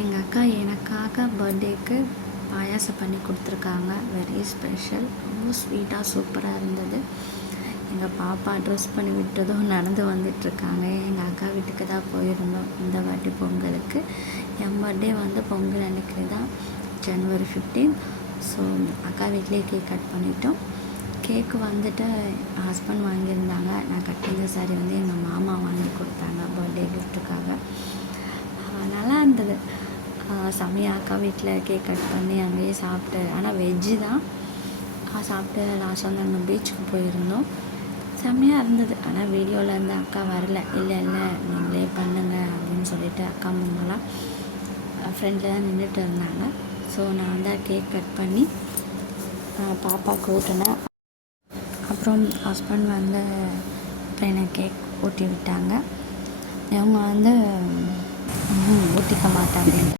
எங்கள் அக்கா எனக்காக பர்த்டேக்கு பாயாசம் பண்ணி கொடுத்துருக்காங்க. Very special. ரொம்ப ஸ்வீட்டாக சூப்பராக இருந்தது. எங்கள் பாப்பா ட்ரெஸ் பண்ணி விட்டதும் நடந்து வந்துட்டுருக்காங்க. எங்கள் அக்கா வீட்டுக்கு தான் போயிருந்தோம் இந்த வாட்டி பொங்கலுக்கு. என் பர்த்டே வந்து பொங்கல் அன்றைக்கி தான், January 15. ஸோ அக்கா வீட்லேயே கேக் கட் பண்ணிட்டோம். கேக்கு வந்துட்டு ஹஸ்பண்ட் வாங்கியிருந்தாங்க. நான் கட்டின சாரி வந்து எங்கள் மாமா வாங்கி கொடுத்தாங்க பர்த்டே கிஃப்ட்டுக்காக. நல்லா இருந்தது. செம்மையாக அக்கா வீட்டில் கேக் கட் பண்ணி அங்கேயே சாப்பிட்டு, ஆனால் வெஜ்ஜு தான் சாப்பிட்டு லாஸ்ட் வந்து அங்கே பீச்சுக்கு போயிருந்தோம். செம்மையாக இருந்தது. ஆனால் வீடியோவில் இருந்து அக்கா வரல. இல்லை நீங்களே பண்ணுங்க அப்படின்னு சொல்லிட்டு அக்கா முன்னெல்லாம் ஃப்ரெண்டில் தான் நின்றுட்டு இருந்தாங்க. ஸோ நான் வந்து கேக் கட் பண்ணி பாப்பாவுக்கு ஊட்டினேன். அப்புறம் ஹஸ்பண்ட் வந்து எனக்கு கேக் ஊட்டி விட்டாங்க. இவங்க வந்து ஊட்டிக்க மாட்டாங்க.